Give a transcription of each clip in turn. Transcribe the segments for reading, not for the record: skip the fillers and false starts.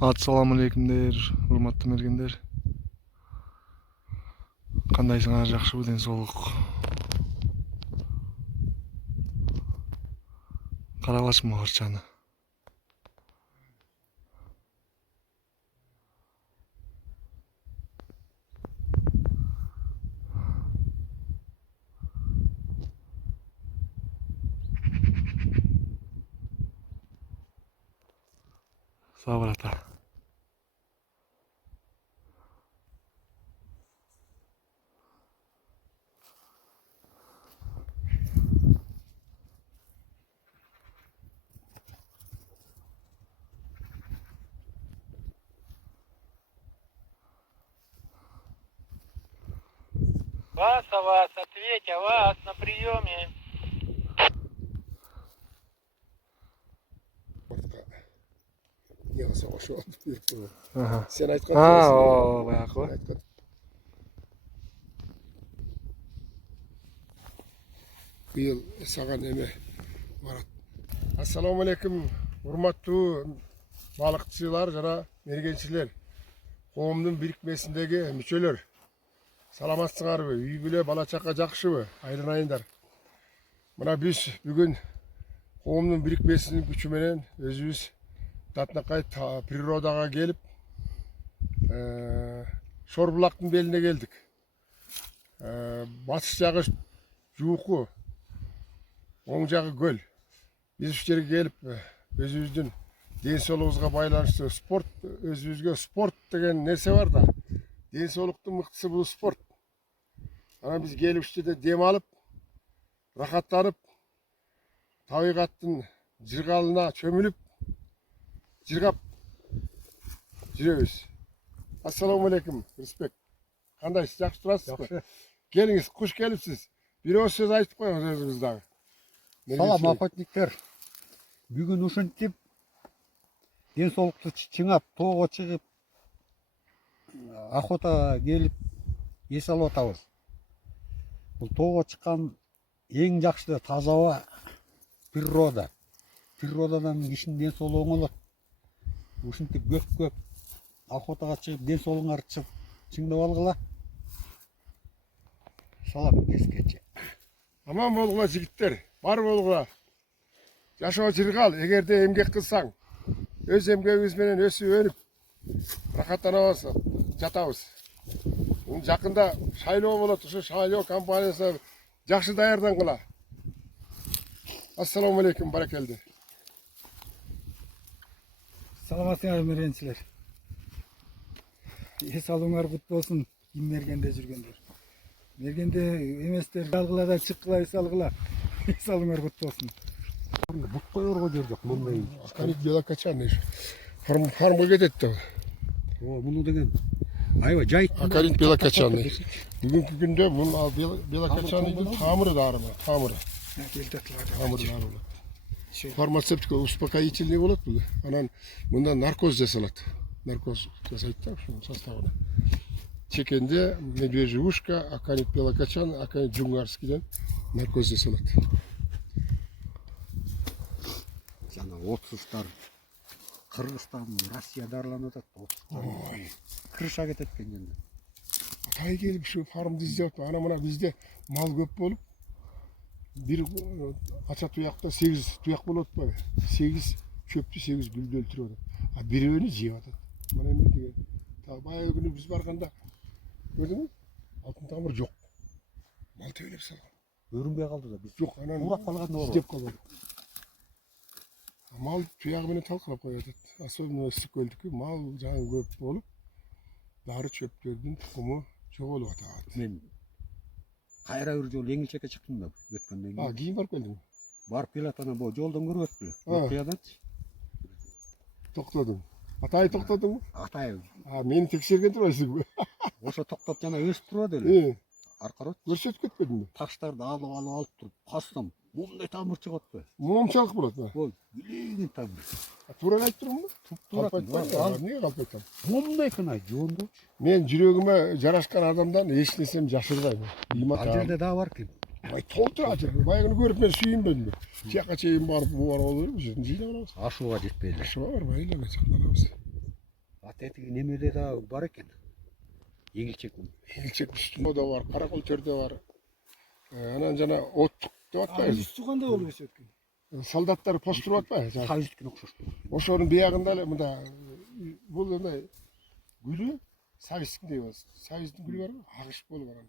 Assalamu алейкумдер, урматтуу мергендер. Кандайсыңар, жакшыбы, ден соолук? Карабашмы арчаны? Сау брата. Вас, ответь, вас на приеме. Не қылса осы болды. Аха. Сен айтқан О, баягы. Биыл саған эме барат. Ассаламу-алейкум, урматтуу балыкчылар жана мергенчилер. Коомдун бирикмесиндеги мүчөлөр. Саламатсыңарбы? Үй бүлө бала чака жакшыбы? Айланайындар. Мына биз бүгүн коомдун бирикмесинин күчү менен өзүбүз Татнакай природага келип, Шорбулактын белине келдик. Батыш жагы жууку, оң жагы көл. Биз ушул жерге келип, өзүбүздүн ден соолугубузга байланыштуу спорт, өзүбүзгө спорт деген нерсе бар да. Ден соолуктун мыктысы бул спорт. Анан биз келип ушул жерде дем алып, рахаттанып, табигаттын жыргалына чөмүлүп, жыргап жүрөбүз. Ассаламу-алейкум, респект. Кандайсыз, жакшы турасызбы? Келиңиз, куш келипсиз. Бир ооз сөз айтып коюңуз өзүңүз дагы. Салам охотниктер. Бүгүн ушинтип ден соолукту чыңап, тоого чыгып, охотага келип эс алып атабыз. Бул тоого чыккан эң жакшы таза аба природа. Природадон кишинин ден соолугу оңолот. Ушинтип көп охотага чыгып, ден соолугуңарды чыңдап алгыла. Салам кескече. Аман болгула жигиттер, бар болгула. Жашоо жыргал, эгерде эмгек кылсаң, өз эмгегибиз менен өсүп өнүп, рахаттанабыз, жатабыз. Жакында шайлоо болот, ошо шайлоо компаниясы жакшы даярдангыла. Ассаламу алейкум, баракелди. Саламатсыңар мергенчилер. Эс алууңар кут болсун, ким мергенде жүргөндөр. Мергенде эместер алгыла да чыккыла, эс алгыла. Эс алууңар кут болсун. Бутпойорго жер жок, мындай. Аканит белокочанный. Фармга кетет да. О, муну деген. Айба, жайыт. Аканит белокочанный. Бүгүнкү күндө бул белокочанныйдын тамыры дарылы, тамыры. Тамыры дарылы. Фармацевтика успокоительный болот бул. Анан мында наркоз жасалат. Наркоз жасайт да ушунун составына. Чекенде медвежий ушка, аканит белокочан, аканит джунгарскийден наркоз жасалат. Жана отсуздар Кыргызстан, Россия дарыланып атат. Отсуздар. Крыша кетет экен. Тай келип ушу фармды издеп атат. Ана мына бизде мал көп болуп, бир ача туякта 8 туяк болот атпайбы? 8 чөптү 8 гүлдү өлтүрүп атат. А бирөөнү жеп атат. Мына эмне деген. Баягы күнү биз барганда көрдүңбү? Алтын тамыр жок. Мал тебелеп салган. Өрүнбөй калды да биз. Жок, анан Урап калганда болот. издеп калган. Мал туягы менен талкалап коюп атат. Особенно ысык көлдүкү мал жаны көп болуп, дары чөптөрдүн тукуму жоголуп атат. Мен кайра бир жолу эңилчекке чыктым да өткөндөн кийин. Кийин барып келдиң? Барып келатканда бул жолдон көрүп беле. А. Окуяданчы. Токтодуң. Атай токтодуңбу? Атай Мени текшерген турбайсыңбы? ошо токтоп жана өсүп турат эле. Аркарат Көрсөтүп кетпедиңби? таштарды алып туруп кастым. Мындай тамыр чыгат да. Момчалык болот да. Ой, билеген тамыр. Туура айтып турумбу? Тура. Эмнеге калп айтам? Мындай кына жондочу. Мен жүрөгүмө жарашкан адамдан эч нерсемди жашырбайм. Ал жерде да бар экен. Ай толтура ажыр. Баягыны көрүп мен сүйүнбөдүмбү? Тияка чейин барып буу барып алып жүрүп, жыйнап алабыз. Ашууга жетпей эле. Ашыба барбай эле чакалабыз. Атетиги немеде да бар экен. Егилчек күн. Егилчек үстүндө да бар, каракөл терде бар. Анан жана оттук деп атпайбыз. Үстү кандай болуп өсөт экен? Солдаттар пост туруп атпайбы? Кайыстыкын окшош. Ошонун биягында эле мында бул эмне гүлү савистин дейбиз. Савистин гүлү барбы? Агыш болуп анан.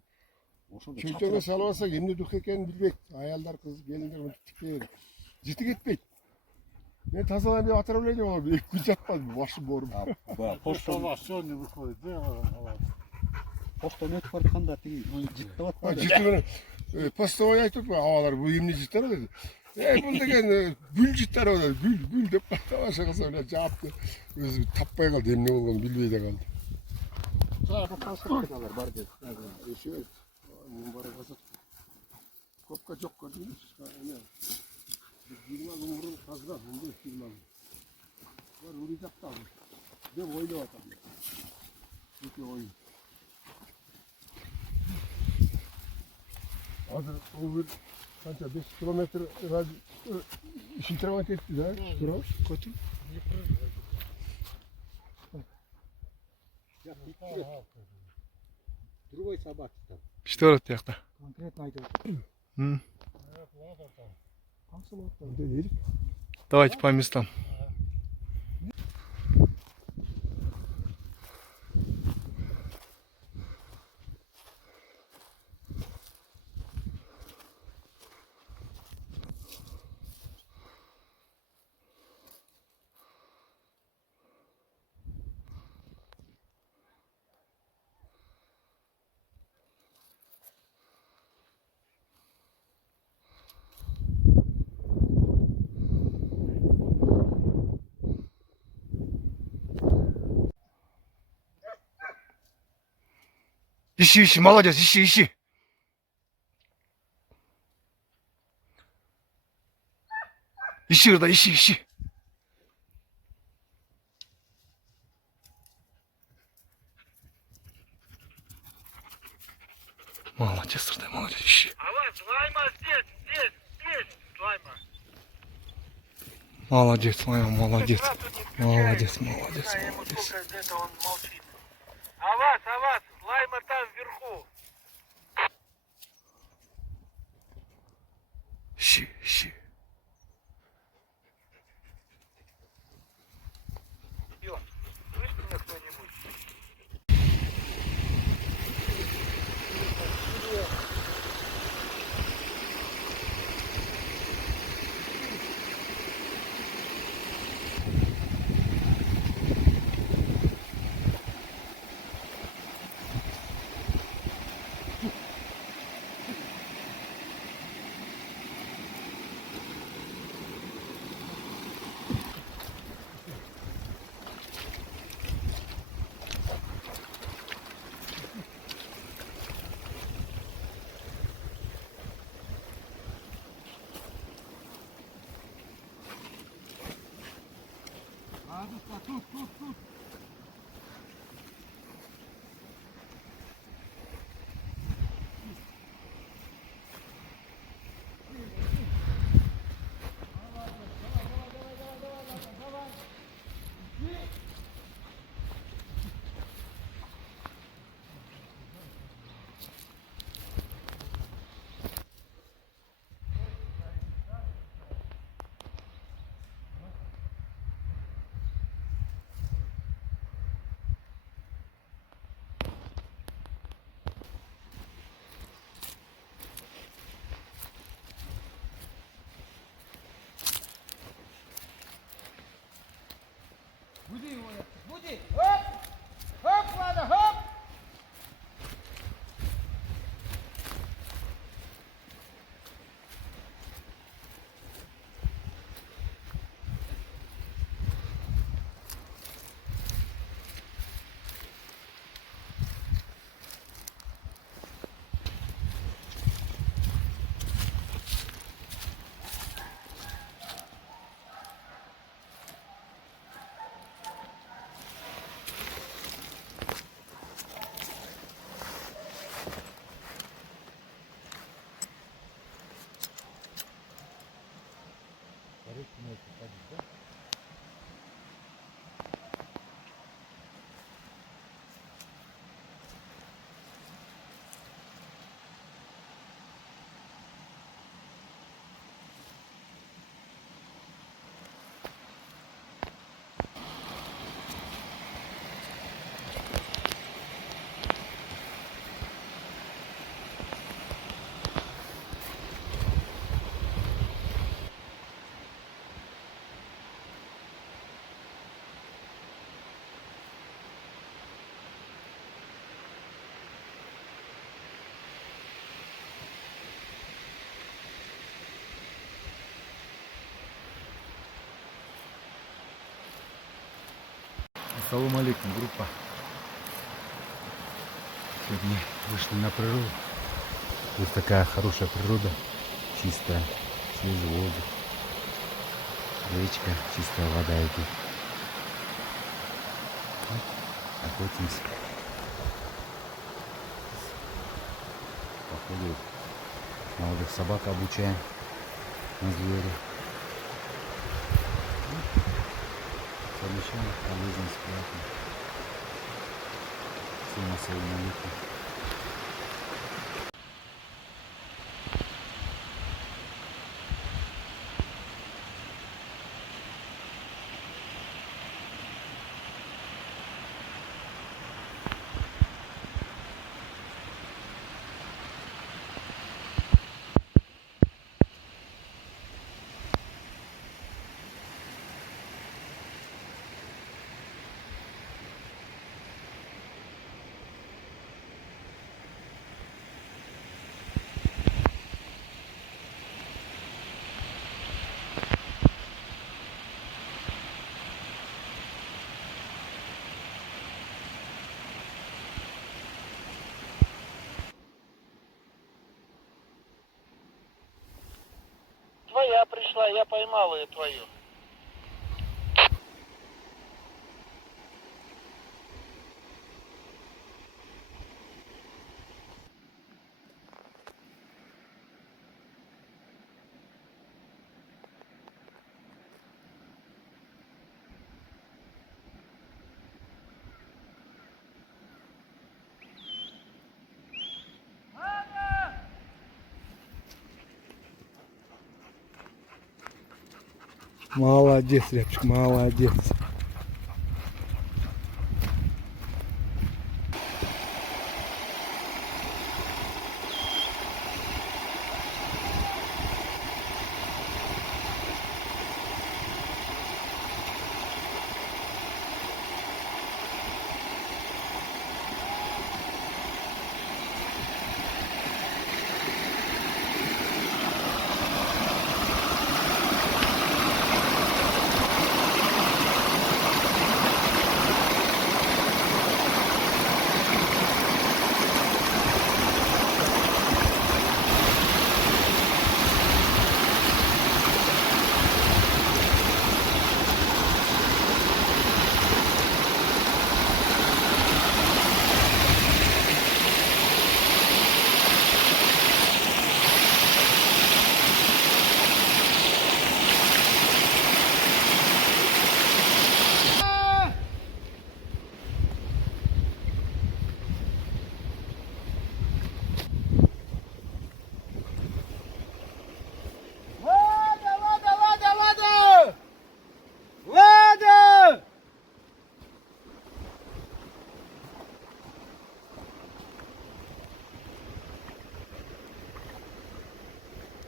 Ошондо Чөйтөгө салып алсак эмне дух экенин билбейт. Аялдар, кыз, келиндер мынтип жити кетпейт. Мен тазалайм деп атырып эле болом. 2 күн жатпадым, башым ооруп. Постон сегодня выходит, да? постон өтүп баратканда тиги життеп атпады. Жити менен постовой айтып атпайбы? Абалар бул эмне життер деди. Бул деген гүл життер деп, гүл деп тамаша кылса эле жаапты. Өзү таппай калды, эмне болгонун билбей да калды. Жаап калышып алар бар деп. Ошо мен бара казак. Kopka çok gördünüz. Yani 20 umurun fazla, 20 var uğrayacak da abi. Bir oyunu var tabii. Bir oyun. Hazır o bir kaça 5 kilometre filtrevat etti de. Sıra kötü. Другой собаки там. Что это тяхта? Конкретно айтып. Давайте по местам. Ищи, молодец, ищи. Ищи, да, ищи. Молодец, Рдай, молодец, ищи. А вот Лайма здесь, Лайма. Молодец, моя, молодец. Сразу не включай. Молодец. Не знаю, ему сколько где-то он молчит. А вас, Лайма там вверху. Ищи. Ё, слышит меня кто-нибудь? Буди, хоп, Влада, хоп. Ассаламу алейкум, группа. Сегодня вышли на природу. Тут такая хорошая природа, чистая, свежий воздух, речка, чистая вода идет. Охотимся. Походу, молодых собак обучаем на зверя. Совмещаем полезно с приятным. Всем ассаламу алейкум. Твоя пришла, я поймал ее твою. Молодец, рябчик, молодец.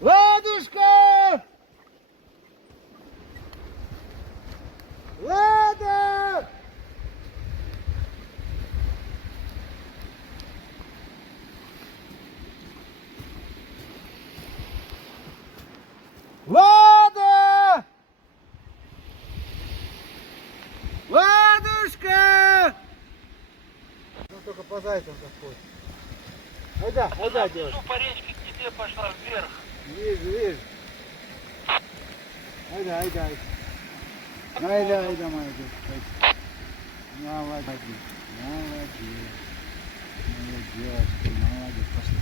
Ладушка! Лада! Лада! Ладушка! Ну только по зайцам заходит. Айда, айда, девушка. По речке к тебе пошла вверх. Вижу, вижу. Айда, айда, айда. Айда, айда, моя девушка. Молодец, молодец. Моя девочка, молодец, пошли.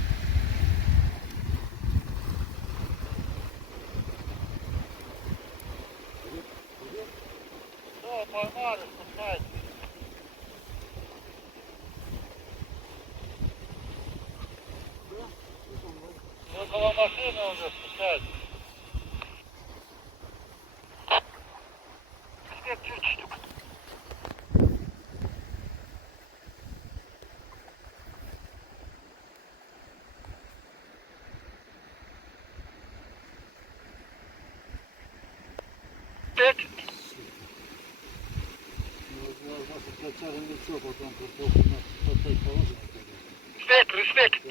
Все, поймали, спускайте. Около машины уже спускайте. Чуть-чуть. Респект, респект.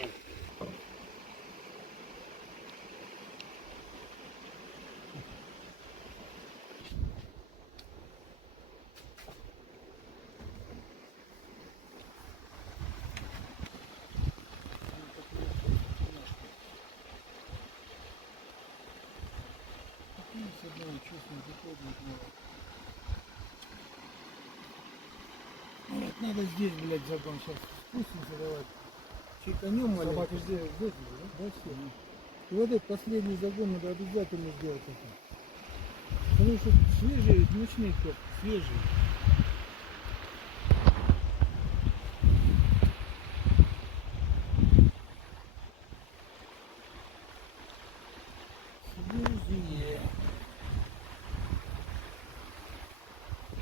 Нет, надо здесь, блядь, загон сейчас. Спустимся, давай. Чеканем маленько. Собаки здесь, да? Да, все. И вот этот последний загон надо обязательно сделать это. Потому что свежие, ночные копы, свежие. Свежие.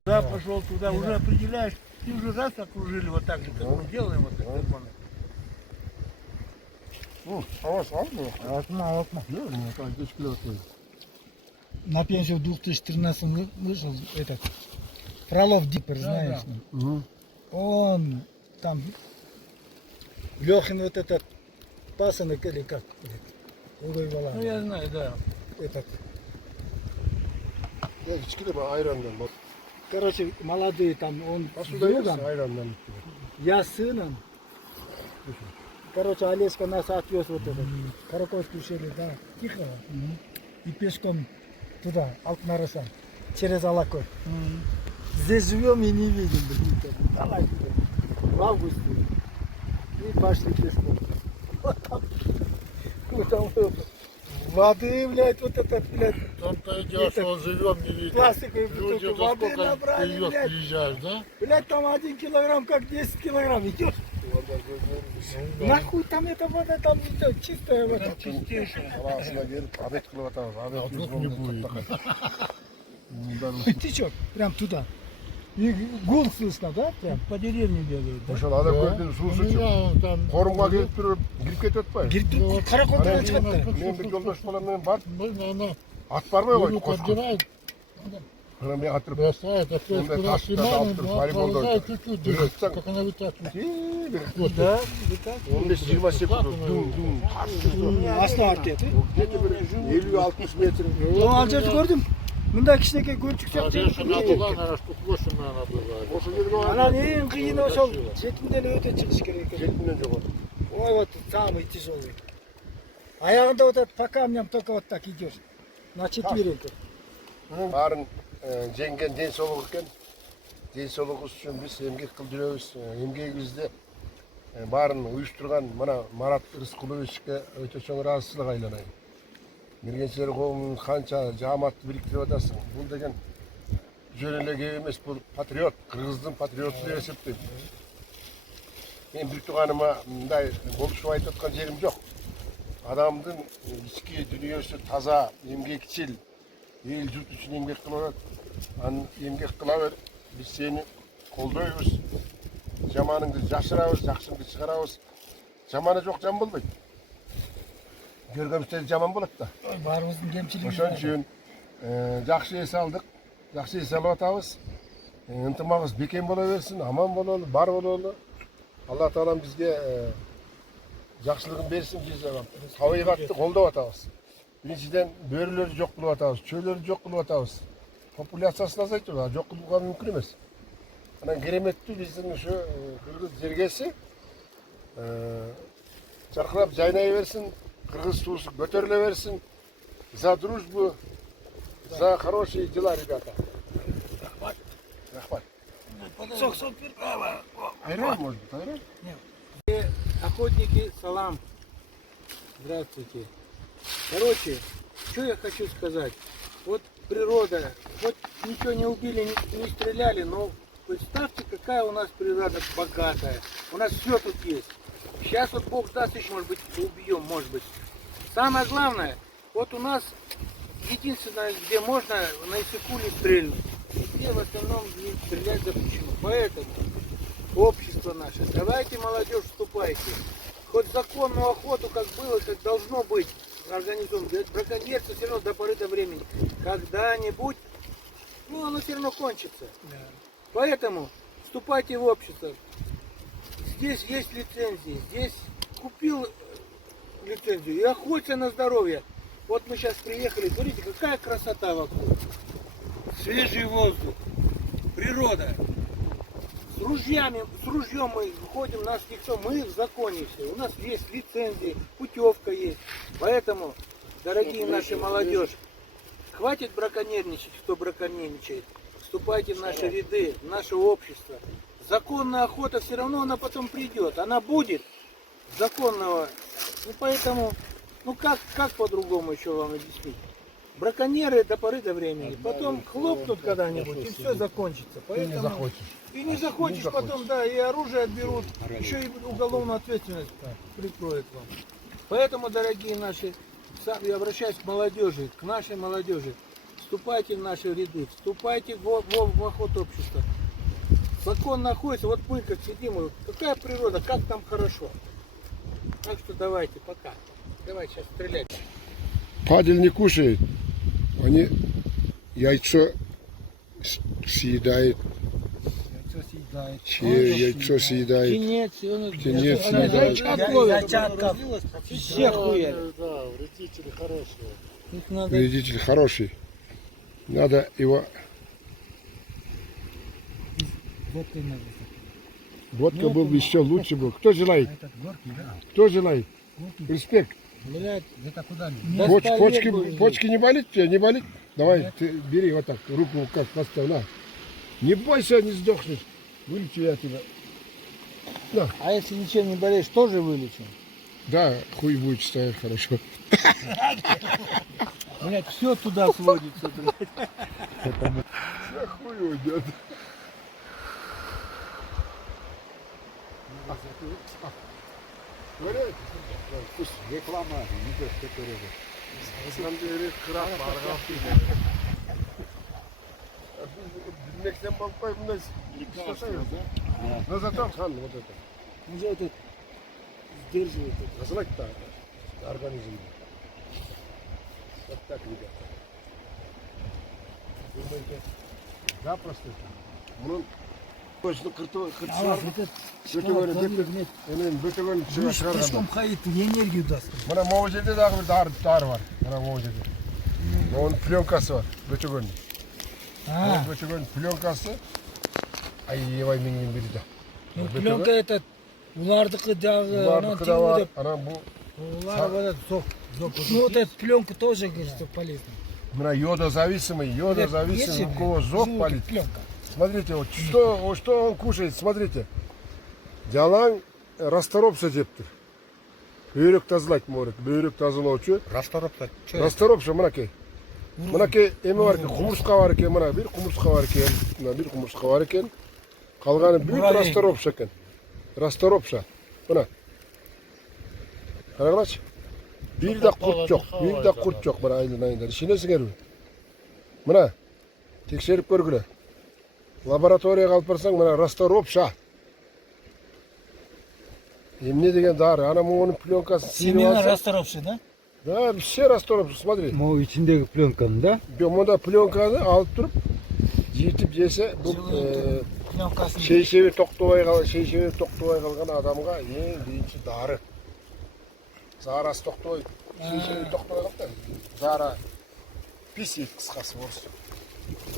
Туда пошел, туда уже определяешь. Ты уже раз окружили вот так же, как мы делаем вот этот момент. Havas var mı? Atma. Yok mu? Tamam, geç kilo atmayın. На пенсию в 2013 вышел этот Фролов Диппер, знаешь? Hı. Он там Лехин вот этот пасынок или как, блядь, Ну я знаю, да. этот. Ya içkili bak ayrandan bak. Короче, молодые там, он с Asıl другом, da ayrandan içti. я с сыном. Короче, Олежка нас отвез вот этот, Караковский ущелье, да, Тихого. И пешком туда, Алтнарасан, через Алакой. Здесь живем и не видим, блин. Давай, в августе. И пошли пешком. Вот там, воды, блядь, вот этот, блядь, Там-то и дело, что живем не видим. пластиковые Люди, бутылки да воды сколько набрали, привез, блядь. приезжаешь, да? Блядь, там 1 килограмм, как 10 килограмм идет. Нахуй там эта вода, там идет, чистая вода. Arasına gelip abet kılıp atarız. Abet kılıp Ты чё, прям туда. И гул слышно, да, прям? По деревне бегают, да? Ошол ада көлдүн суусу чык. Корумга келип туруп кирип кетип атпайбы? Караколдан чыгат да. Мен бир жолдош балам менен барып ат барбай койду кошко. Анан мен атырып мындай ташты алып туруп волейболдо жүрөтсаң Да, 15-20 секунд дум асфальт ет. где-то бир 50-60 метр. Ну, ал жерди көрдүм. Мындай кичинекей көлчүкчөк Ошол жерге анан эң кыйыны ошол четинден өтө чыгыш керек экен. жетимден жогору. Ой, вот самый тяжелый. Аягында вот этот по камням только вот так идешь. На четвереньках. Баарын жеңген ден соолук экен. Ден соолугубуз үчүн биз эмгек кылып жүрөбүз. Эмгегибизде баарын уюштурган мына Марат Рыскуловичке өтө чоң ыраазычылык айланайын. Мергенчилер коомун канча жааматты бириктирип атасың. Бул деген жөн эле кеп эмес, бул патриот, кыргыздын патриоту деп эсептейм. Мен бир тууганыма мындай болушуп айтып аткан жерим жок. Адамдын ички дүйнөсү таза, эмгекчил, эл журт үчүн эмгек кылып атат. Анын эмгек кыла бер, биз сени колдойбуз. Жаманыңды жашырабыз, жакшыңды чыгарабыз. Жаманы жок жан болбойт. Көргөнбүздөр жаман болот да. Баарыбыздын кемчилиги. Ошон үчүн жакшы эс алдык, жакшы эс алып атабыз. Ынтымагыбыз бекем боло берсин, аман бололу, бар бололу. Алла таалам бизге жакшылыгын берсин, биз табигатты колдоп атабыз. Биринчиден бөрүлөрдү жок кылып атабыз, чөйлөрдү жок кылып атабыз. Популяциясын азайтып, жок кылууга мүмкүн эмес. Анан кереметтүү биздин ушу кыргыз жергеси жаркырап жайнай берсин. Кыргыз туусу көтөрүлө берсин. За дружбу, за хорошие дела, ребята. Рахмат. Сок. Айран, может быть, айран? Охотники, салам. Здравствуйте. Короче, что я хочу сказать. Вот природа, хоть ничего не убили, не стреляли, но представьте, какая у нас природа богатая. У нас все тут есть. Сейчас вот Бог даст, еще, может быть, убьем, может быть. Самое главное, вот у нас единственное, где можно на исыкуле стрельнуть. Где в основном не стрелять запрещено. Поэтому общество наше, давайте, молодежь, вступайте. Хоть законную охоту, как было, как должно быть организовано. Браконьерство все равно до поры до времени. Когда-нибудь, ну, оно все равно кончится. Поэтому вступайте в общество. Здесь есть лицензии, здесь купил лицензию и охоться на здоровье. Вот мы сейчас приехали, смотрите, какая красота вокруг. Свежий воздух, природа. С ружьем мы ходим, нас никто, мы в законе все. У нас есть лицензии, путевка есть. Поэтому, дорогие наши молодежь, хватит браконьерничать, кто браконьерничает. Вступайте в наши ряды, в наше общество. законная охота, все равно она потом придет. Она будет законного. Ну поэтому, ну как по-другому еще вам объяснить? Браконьеры до поры до времени. Потом хлопнут когда-нибудь, и все закончится. Поэтому и не захочешь потом, да, и оружие отберут, еще и уголовную ответственность прикроют вам. Поэтому, дорогие наши, я обращаюсь к молодежи, к нашей молодежи. Вступайте в наши ряды, вступайте в охоту общества. Закон находится, вот мы как сидим, вот какая природа, как нам хорошо. Так что давайте, пока. Давай сейчас стрелять. Падель не кушает. Они яйцо съедают. Яйцо съедают. Птенец, Птенец она съедает. зайчат ловит. Зайчатков. Всех хуя. Да, вредители хорошие. Их надо... Вредитель хороший. Надо его... Водкой надо. Водка был бы еще лучше был. Кто желает? Этот горький, да? Кто желает? Горький. Респект. Блядь, Это куда мне? да Почки не болит тебя? Не болит? Давай, ты бери вот так, руку как поставь, на. Не бойся, не сдохнешь. Вылечу я тебя. А если ничем не болеешь, тоже вылечим? Да, хуй будет стоять хорошо. Блядь, все туда сводится, блядь. Все хуй уйдет. Пусть Реклама идет, которая... на самом деле краб баргап дейді. Білмектен болмай мына істесеңіз, да? Но зато хан вот это. Уже этот сдерживает это. Разлать-то организм. Вот так, ребята. Думаете, запросто это? Мұның точно бөтегін шыға шығарғанда. Пешком ходит, энергию даст. Мына мол жерде дағы бір дары бар. Мына мол жерде. Оның пленкасы бар, бөтегін. Бөтегін пленкасы. Ай-ебай менен бері да. Пленка этот, улардыкы дағы, Бұлардікі да бар. Ана бұл. улар вот этот зок. Ну вот эту пленку тоже, говорится, полезно. Мына йодозависимый, у кого зоб палит. Пленка. Смотрите, вот что он кушает, смотрите. Жалаң расторопша жептір. Бүйрек тазалайды морек, бүйрек тазалаушы. Расторопта. Расторопша, мынакей. Мынакей эме бар екен, құмырсқа бар екен, мына бір құмырсқа бар екен, мына бір құмырсқа бар екен. Қалғаны бүт расторопша екен. Расторопша. Мына. Қарағылашы. Bir de kurt yok bana aynen. İşinесіңер бе? Мына, тексеріп көргіле. Лабораторияға алып барсаң, мына расторопша. Емне деген дары, ана оның пленкасын сиріп Семена алса. расторопши, да? Да, все расторопша, смотри. Мол içindeki plonkаны, да? Мұнда пленканы алып тұрып, жетіп жесе, бұл Пленкасын. шейшеве тоқтыбай қалған адамға ең бірінші дары. Зарасы тоқтыбай, шейшеве тоқтыбай қалды. Зара пис ет қысқасы орыс.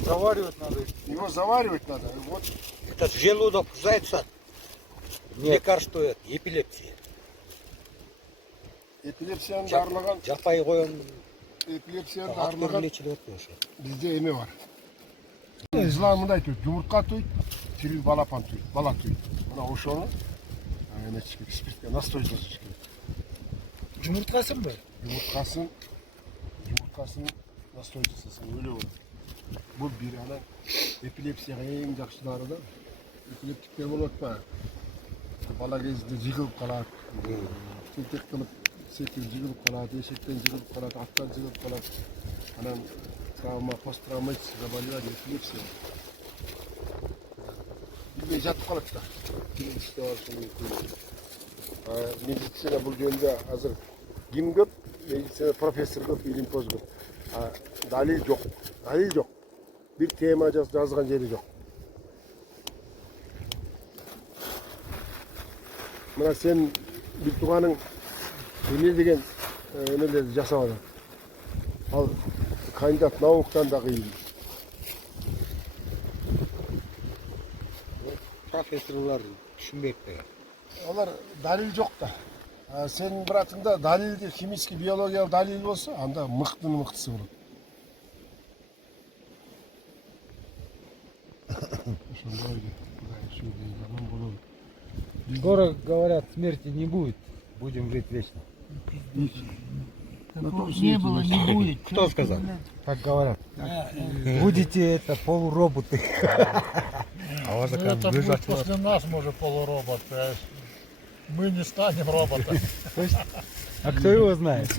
Заваривать надо. Его заваривать надо. Вот. Это желудок зайца. Лекарство это, эпилепсия. Эпилепсияны дарылаған, Жапай қойын эпилепсияны ат дарылаған лечилет болса. бізде еме бар. Жылан мындай түйді, жұмыртқа түйді, тіріл балапан түйді, бала түйді. Мына ошоны, спиртке настой жасаш керек. Жұмыртқасын ба? Жұмыртқасын настой жасасаң өле болады. Бұл бір ана эпилепсияға ең жақсы дары да. Эпилептиктер болады па? Бала кезінде жығылып қалады. Тентек қылып, сетіп жығылып қалады, есектен жығылып қалады, аттан жығылып қалады. Анан травма, посттравматическое заболевание, эпилепсия. Білмей жатып қалады да. Медицина бұл жөнінде азыр кім көп, медицина профессор көп, илимпоз көп. Далил жоқ. Bir tema жазған жері жоқ. Мына сен бір туғаның ене деген емелерді жасап адам. Ал кандидат науктан да қиын. Профессорлар түсінбейді. Олар далил жоқ та. Сенің братыңда далилді химический, биологиялық далил болса, анда мықтының мықтысы болады. Ошондой Скоро, говорят, смерти не будет. Будем жить вечно. Не было, не будет. Кто сказал? Так говорят. Будете это полуроботы. А вот Ну, это будет после нас, может, полуробот. А мы не станем роботами. А кто его знает?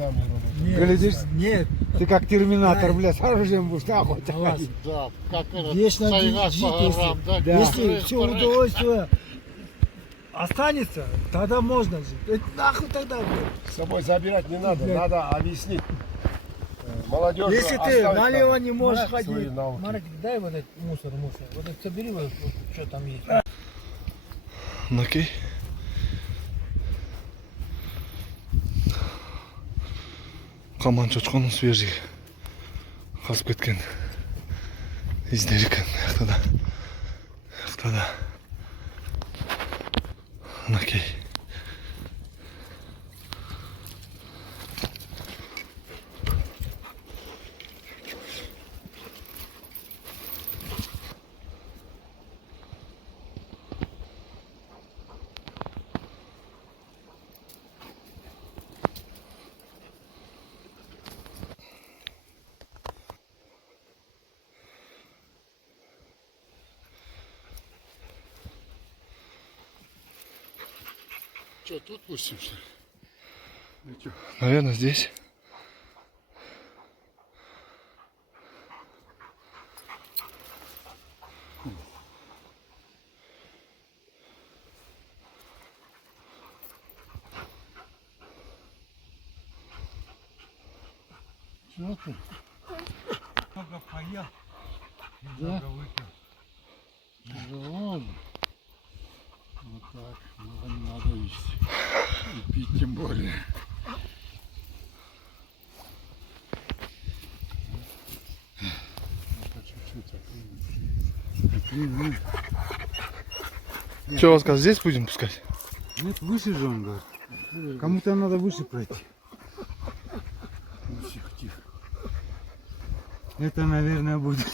Глядишь, Нет, ты как терминатор, блядь, с оружием будешь на охоте Аллах, ходить. Да, как этот вечно сайгак жить, по горам, да? если Крыс, все крыс. удовольствие останется, тогда можно жить. Это нахуй тогда будет. С собой забирать не надо, надо объяснить. Молодежь. Если ты налево не можешь свои ходить. науки. Маратик, дай вот этот мусор. Вот это собери, вот, что там есть. Окей. Каман чочконун свежий казып кеткен издер экен мыяктада мынакей. Что, тут пустим, что ли? Наверное, здесь. Что ты? Много поел, Да? много выпил. Да ладно. Вот так. Много не надо есть. И пить тем более. Это чуть-чуть. Что, вас здесь будем пускать? Нет, выше же он говорит. Кому-то надо выше пройти. Тихо, тихо. Это, наверное, будет.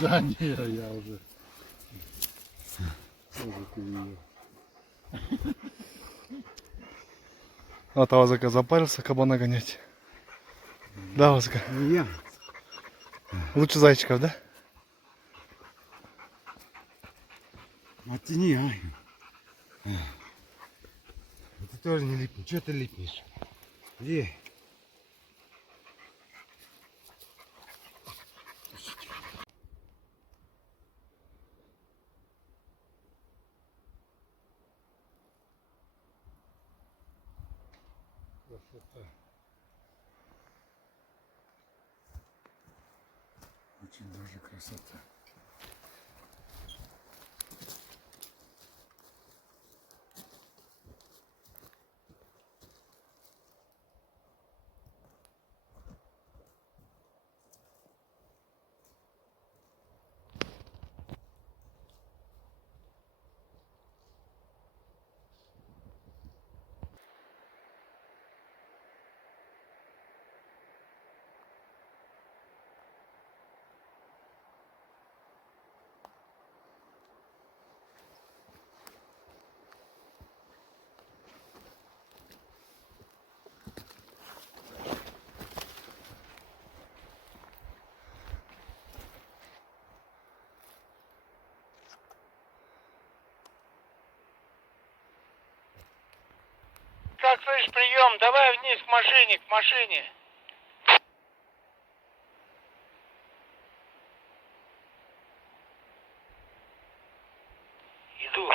Да не, я уже. Тоже переел. А Тавазака запарился кабана гонять. Да, Вазака? Не я. Лучше зайчиков, да? Оттяни, а. Ты тоже не липни. Чего ты липнешь? Где? Очень даже красота. Как слышишь, прием, давай вниз к машине. Иду.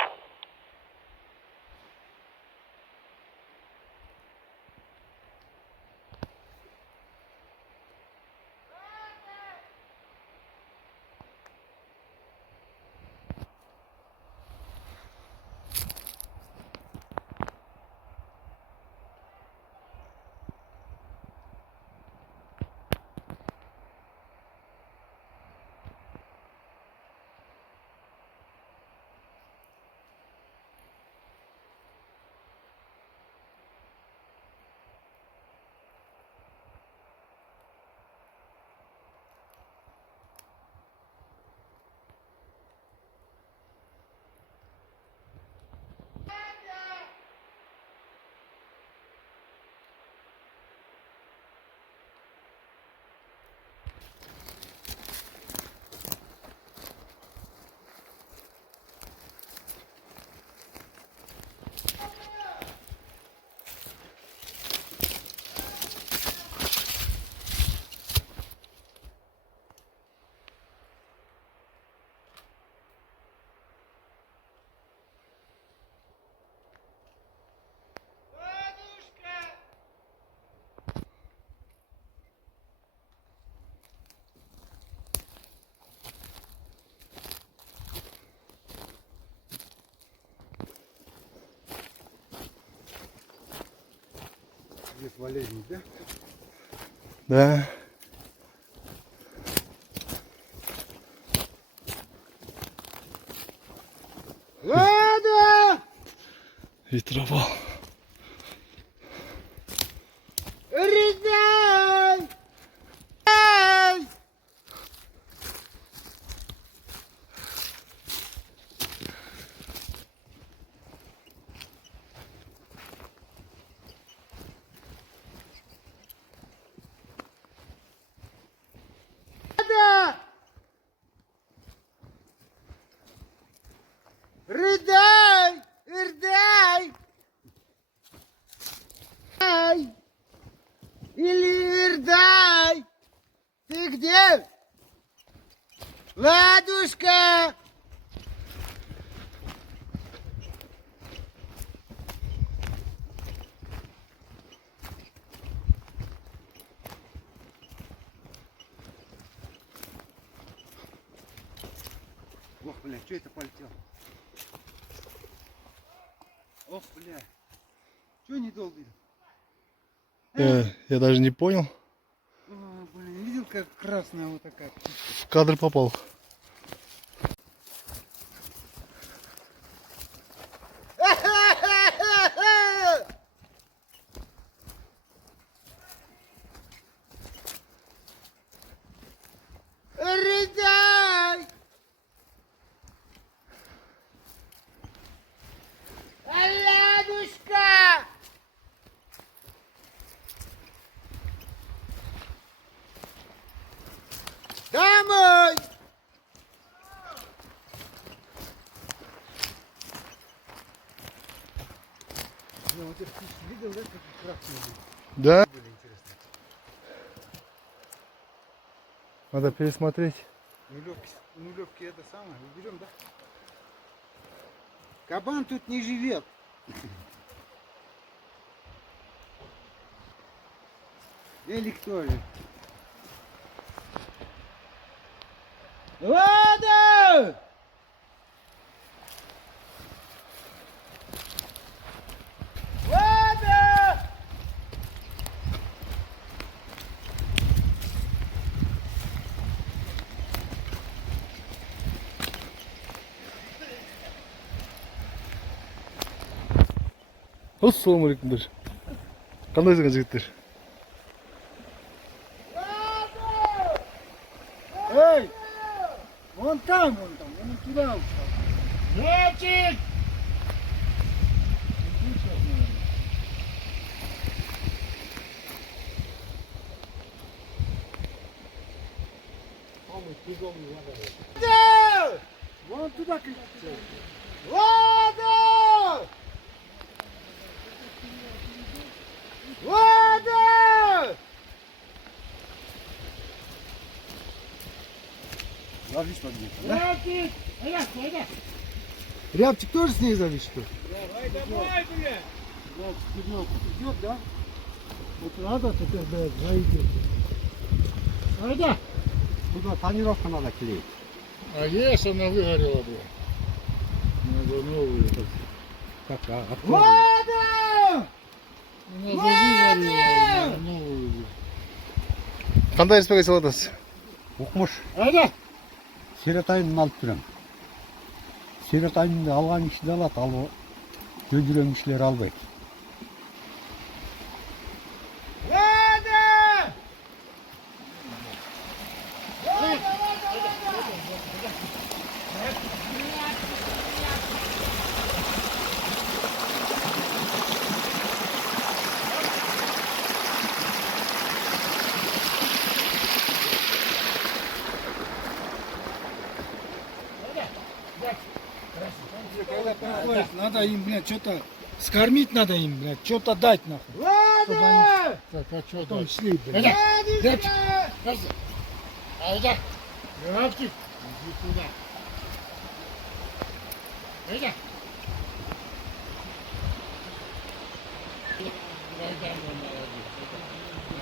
отец Валерий, да? Да. Ладно! И трава. Рыдай! Ай! Ладно! Рыдай! Рыдай! Ай! Или Ирдай! Ты где? Ладушка! Ох, бля, что это полетело? Ох, бля. Что не долбили? Я даже не понял. О, блин, видел, как красная вот такая? В кадр попал. Рыдай! Ладушка! Домой! Видел, да, как красные были? Да? Были интересные. Надо пересмотреть. Нулевки это самое, уберем, да? Кабан тут не живет. Велик тоже. Ладно! Ладно! Assalamu alaikum. Qandaysınız jigitler? Эй! Вон там, он туда ушел. Летит! Ладно! Вон туда кричит. Ладно! Ладно! Ложись под где-то. Летит! Рябчик тоже с ней завис, что ли? Давай, бля! Идет, да? Вот надо теперь, блядь, зайдет. Айда! Туда тонировка надо клеить. А есть она выгорела бы. Надо новую. Как, Ладно! Надо выгорела, надо новую. Qanday респект салатасыз? Оқмыш. Айда! Серотайнын алып тұрам. Серотайнды алған кісі де алады, ал жөндірген кісілер албайды. Ладно! Когда приходят, надо им, блядь, что-то скормить надо им, блядь, что-то дать, нахуй. Ладно! Так, а что Потом дальше? шли, блядь. Ладушка! Айда! Рябчик! Иди туда. Айда! Айда, мой молодец.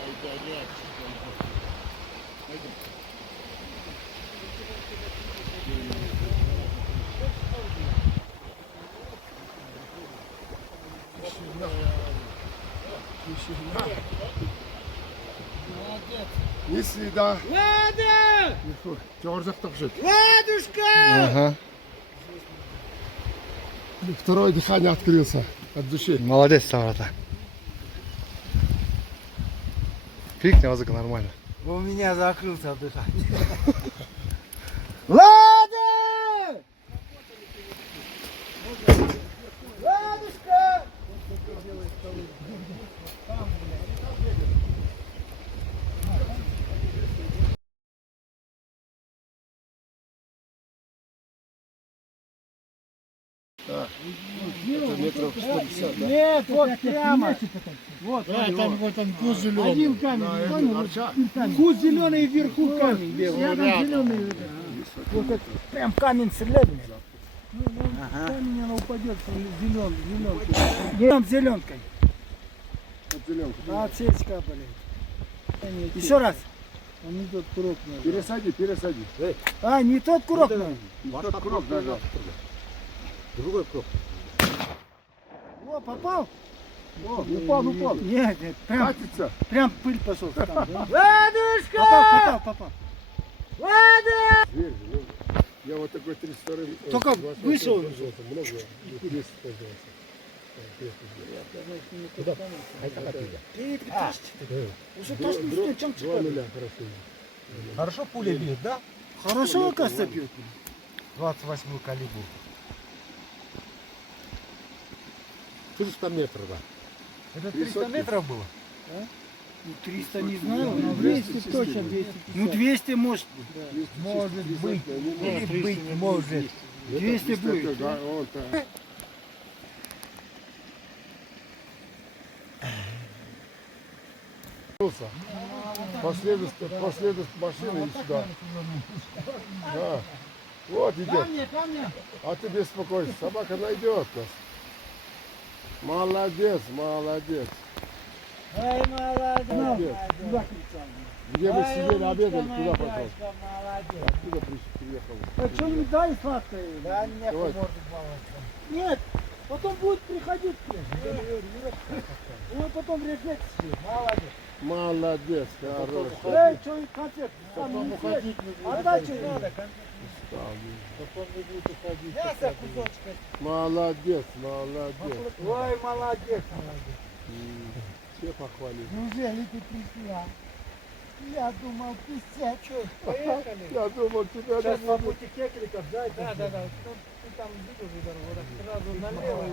Айда, Рябчик. Айда. Неси, да. Лада! Жауыр жақта ұқсайды. Ладушка! Ага. Второе дыхание открылся от души. Молодец, Самарата. Крикни музыка нормально. У меня закрылся дыхание. Лада! Ладушка! Это метров 150, да? Нет, вот прямо. Вот, Там вот он куз зеленый. один камень, понял? Куст зеленый, вверху камень белый. Рядом зеленый. Вот это, прям камень срезанный. Камень она упадет, зеленый. Там зеленкой. От зеленки. От сельска, блин. Еще раз. Он не тот курок надо. Пересади. А, не тот курок надо. Тот курок надо. Другой круг. О, попал? О, упал. Нет, нет, прям, Катится. прям пыль пошел. Ладушка! Попал. Лада! Дверь, ну, я вот такой 3 стороны. Только вышел. Много. 10, пожалуйста. Уже точно чем 2 0, хорошо. Хорошо пуля бьет, да? Хорошо, оказывается, бьет. 28 калибр. 300 метров, да. Это 300 метров было? Ну, 300 не знаю, но 200 точно, 250. Ну, 200 может быть. Может быть. Или быть может. 200 будет. Да, он так. Последует машины и сюда. Да. Вот идет. Ко мне. А ты беспокойся, собака найдет нас. Молодец. Ай, молодец. Где мы сидели, обедали, туда пошел. Молодец. Откуда приехал? А что-нибудь дай сладкое? Да, Давай. Нет, потом будет приходить. Он потом рефлексии. Молодец. Молодец, хороший. Эй, что-нибудь конфет? Отдай что надо. Потом не будет уходить. Мясо кусочка. Молодец. Ой, молодец. Все похвалили. Неужели ты пришла? Я думал, ты сядешь. Поехали. Я думал, тебя Сейчас не по будет. пути кекеликов, да? Да. Ну, ты там видел же дорогу, так сразу налево.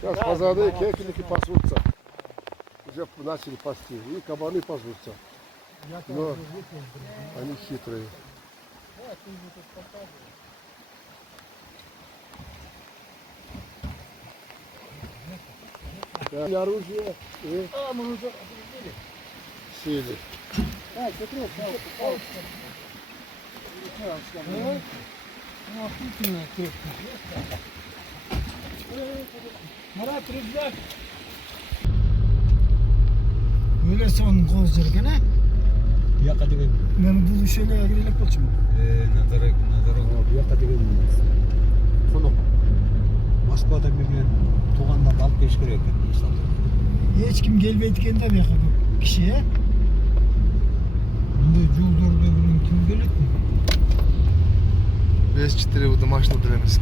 Сейчас позади кекелики пасутся. Уже начали пасти. И кабаны пасутся. Но они хитрые. И оружие, и А, мы уже сели. Так, смотри, ну, отличная крепкая. Марат, рюкзак. Öyleyse onun kozdur gene. Buyoqqa degan. Ben bu şeyle girelek bolçum. Nazarek. Buyoqqa degan. Qo'noq. Moskvada men tug'anlarni olib kelish kerak ekan inshaalloh. Hiç kim gelmeydiken de bir kişiye. Bunday yo'llarda bilan kim keladi? Без 4 буду машину дремеск.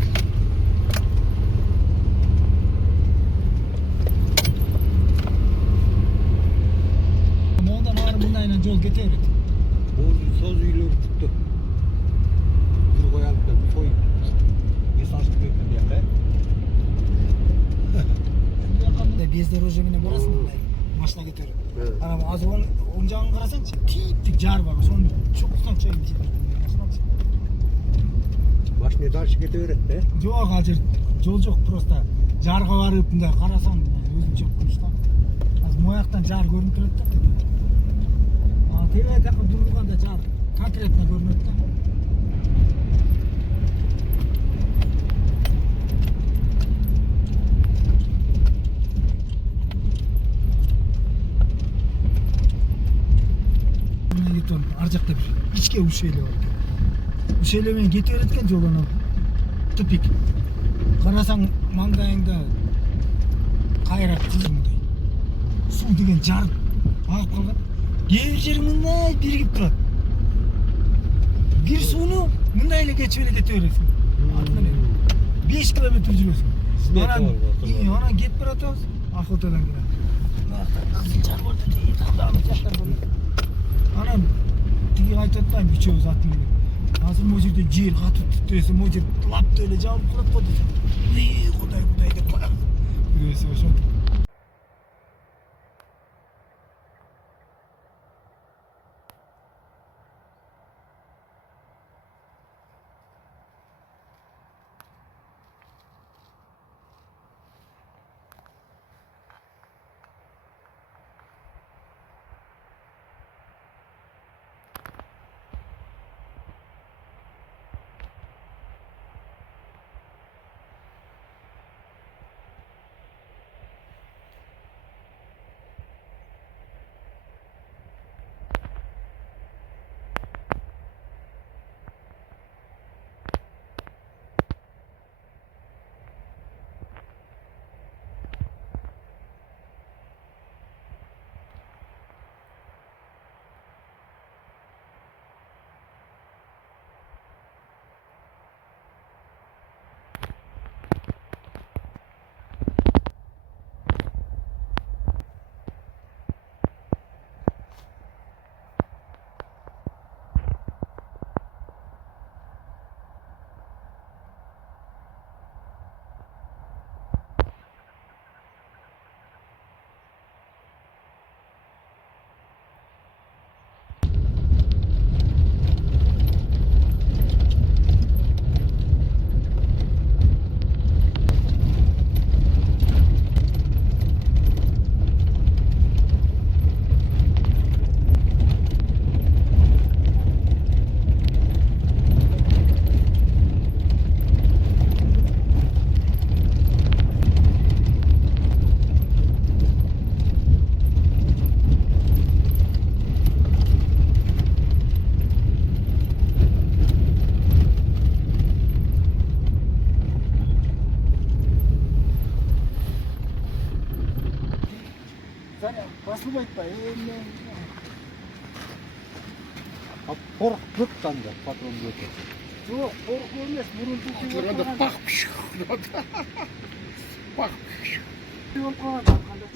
Ondan ağır bundayla yol getirdi. So'z uylar tutdi. Bir qo'yalib keldi, so'yib. Mesaj berdi buyoqqa. Bezler hocamına burası mı? Maçına getirdi. Evet. Ama az onun canını karasan tip jar var. Son çok uzun çayım içinde. Машина дальше ketaveradi-da. Yok hacır. Yol yok prosta. Jarga varıp da karasan özüm çok konuştan. Az moyaktan jar görünüp turadi da. Aa, tereye takıp durganda jar konkretne görünüp da. Ар жақта бір ичке ушейле бар екен. Ушейлемен кете береткен жол анау тупик. Қарасаң маңдайыңда қайрат тізімдей. су деген жарып ағып қалған. Кейбір жері мындай бірігіп тұрады. Bir суны мындай эле кечип эле кете бересиң. Атменен 5 километр жүрөсүң. Анан кетип баратабыз, охотадан кийин. Кызылчар болду дейт, кудагы жактар болду. Анан тиги айтып атпаймынбы, үчөөбүз ат менен. Азыр могу жерде жер катып туттурса, могу жер лапты эле жабылып калат го десем. Кудай деп коем. Бирөөсү ошо. Басылып айтпа, Қорқып қандай патрон өте. жоқ, қорқу емес, бұрын Атылғанда пақ пақ.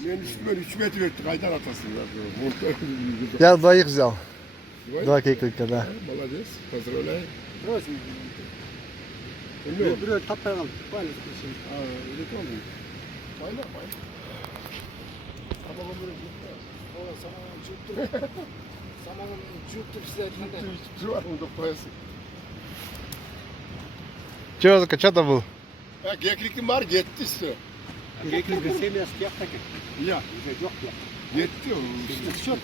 Мен үстімен 3 метр өтті, қайдан атасың? Я двоих взял. Два кекрика, да. Молодец, поздравляю. Біреу таппай қалды. Палец қылшын. Электронный. Пайда. Самағын жүктіп сіз айтқандай. Жуарыңды қоясың. Че был? Кекриктің бар, кетті үсті. Кекілгі семьясы тияқта екен. Иә, Жоқ тияқ. кетті. Шөп.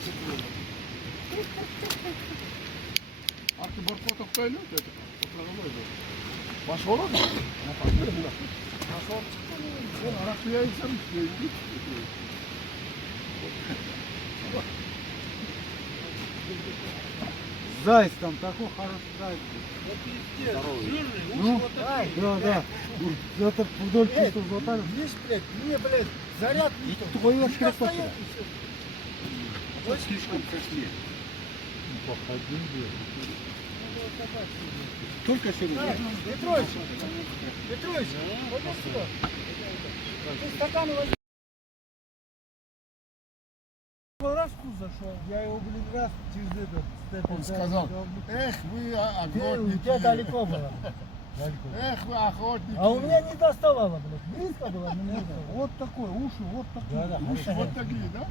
Арты борқа тоқтайлы. Баш болады. Сен арақ құяйсың. Заяц там такой хороший заяц. Ну, да. Это вдоль чисто золотарь. Видишь, блядь, мне, блядь, заряд не то. Твой вообще Не какой-то. достает, и всё. Слишком прошли. Походи, Только сегодня. Петрович, Петрович, вот сюда. Ты стакан возьми. Раз вкус зашел. Я его, раз через этот степ. Он сказал, эх вы У охотники. тебя далеко было. Эх вы охотники. А у меня не доставало, блядь. Близко было, но не доставало. Вот такой, уши вот такие. Уши вот такие, да?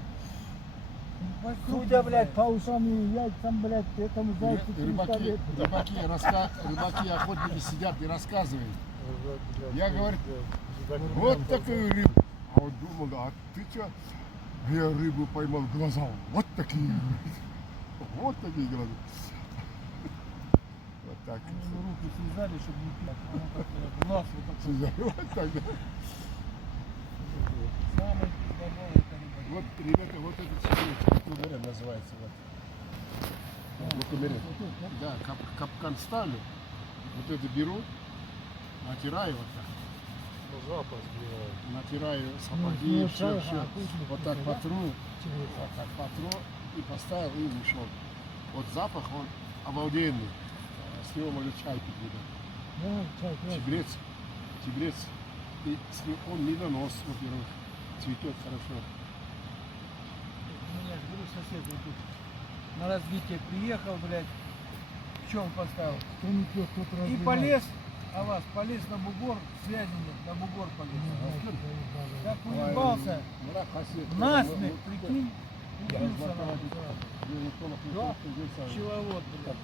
Судя, блядь, по ушам и яйцам, блядь, этому зайцу 300 лет. Рыбаки, охотники сидят и рассказывают. Я, говорю, вот такую рыбу. А он думал, а ты что? Я рыбу поймал, глаза вот такие. Вот такие глаза. Вот так. Руки связали, чтобы не пить. Глаз вот такой. Вот так, да. Самый пиздобой это рыба. Вот, ребята, вот этот кукумерен называется. Вот. Кукумерен. Да, капкан ставлю. Вот это беру, натираю вот так. натираю сапоги, все. Вот так потру, и поставил, и ушел. Вот запах, он обалденный. С него можно чай пить, ребят. Чебрец. И он медонос, во-первых, цветет хорошо. У меня же говорю, сосед вот тут на развитие приехал, блядь, пчел поставил. И полез, а вас полез на бугор, связи нет, на бугор полез. Как уебался, насмех, прикинь, убился нахуй. Пчеловод, блядь.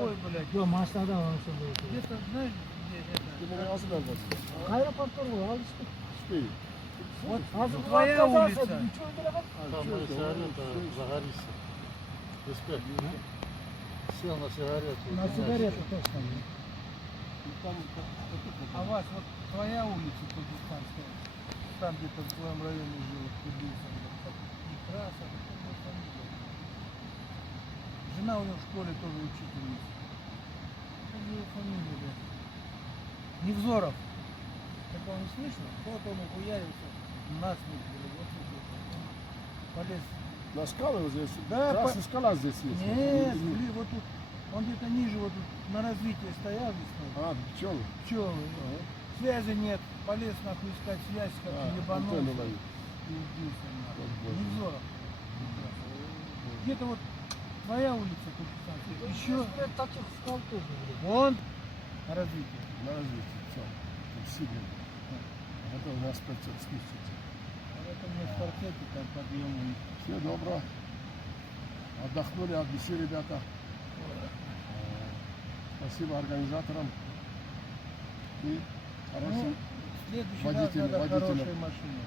Ой, блядь. Yo, Maçlarda var şimdi. Где-то, знаешь, где это? Aeroportlar var, al işte. Вот Hazır твоя kazarsa улица. bir çöl bile bak. Там на сигарету загорится. Респект. Сел на сигарету. На сигарету точно. А вас, вот твоя улица Туркестанская, там где-то в твоем районе жил, убийца, Некрасов, жена у него в школе тоже учительница. Как же его фамилия, блядь? Невзоров. Такого не слышно? Вот он ухуярился, насмерть, блядь, вот это. Полез. На скалы вот здесь, Да, красная скала здесь есть. Нет, блин, вот тут, он где-то ниже, вот тут на развитие стоял весной. А, пчелы. Пчелы. Связи нет, полез нахуй искать связь, как ебанулся. антенну ловит. И убился нахуй. Вот боже. Невзоров. Где-то вот твоя улица Туркестанская. Еще Takip skal тоже. вон на развитие. На развитие, все. Там сильно. А это у нас 500 спустится. А это мне в паркете там подъем. Все добро. Отдохнули от души, ребята. Спасибо организаторам. И хорошим. В следующий Водитель, раз надо водитель. хорошая машина.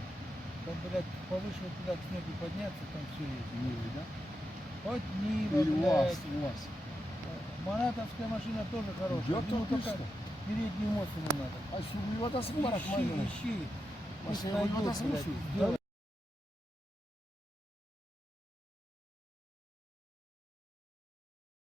Там, блядь, повыше вот туда к снегу подняться, там все есть. Милый, да? Вот Нива, Или УАЗ, блядь. УАЗ. Маратовская машина тоже хорошая. Идет Ему только отлично. переднюю мост не надо. А что, вы его досмотрите, Ищи. Машина Пусть найдут, его блядь, слушают. сделай.